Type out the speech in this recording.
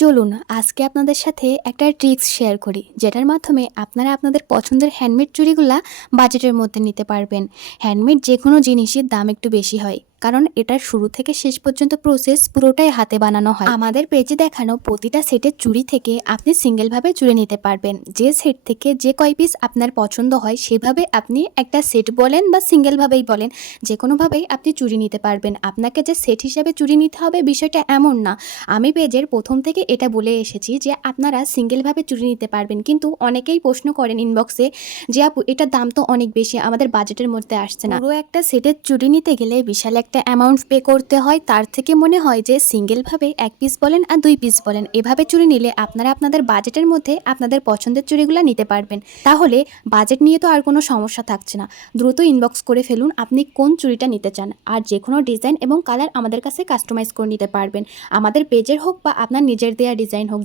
চলুন আজকে আপনাদের সাথে একটা ট্রিক্স শেয়ার করি, যেটার মাধ্যমে আপনারা আপনাদের পছন্দের হ্যান্ডমেড চুড়িগুলা বাজেটের মধ্যে নিতে পারবেন। হ্যান্ডমেড যে কোনো জিনিসের দাম একটু বেশি হয়, কারণ এটার শুরু থেকে শেষ পর্যন্ত প্রসেস পুরোটাই হাতে বানানো হয়। আমাদের পেজে দেখানো প্রতিটা সেটের চুড়ি থেকে আপনি সিঙ্গেলভাবে চুড়ি নিতে পারবেন। যে সেট থেকে যে কয় পিস আপনার পছন্দ হয় সেভাবে আপনি একটা সেট বলেন বা সিঙ্গেলভাবেই বলেন, যে কোনোভাবেই আপনি চুড়ি নিতে পারবেন। আপনাকে যে সেট হিসাবে চুড়ি নিতে হবে বিষয়টা এমন না। আমি পেজের প্রথম থেকে এটা বলে এসেছি যে আপনারা সিঙ্গেলভাবে চুড়ি নিতে পারবেন, কিন্তু অনেকেই প্রশ্ন করেন ইনবক্সে যে আপু এটার দাম তো অনেক বেশি, আমাদের বাজেটের মধ্যে আসছে না। পুরো একটা সেটের চুড়ি নিতে গেলে বিশাল একটা অ্যামাউন্ট পে করতে হয়। তার থেকে মনে হয় যে সিঙ্গেলভাবে এক পিস বলেন আর দুই পিস বলেন, এভাবে চুড়ি নিলে আপনারা আপনাদের বাজেটের মধ্যে আপনাদের পছন্দের চুড়িগুলো নিতে পারবেন। তাহলে বাজেট নিয়ে তো আর কোনো সমস্যা থাকছে না। দ্রুত ইনবক্স করে ফেলুন আপনি কোন চুড়িটা নিতে চান, আর যে কোনো ডিজাইন এবং কালার আমাদের কাছে কাস্টমাইজ করে নিতে পারবেন। আমাদের পেজের হোক বা আপনার নিজের দেয়া ডিজাইন হোক।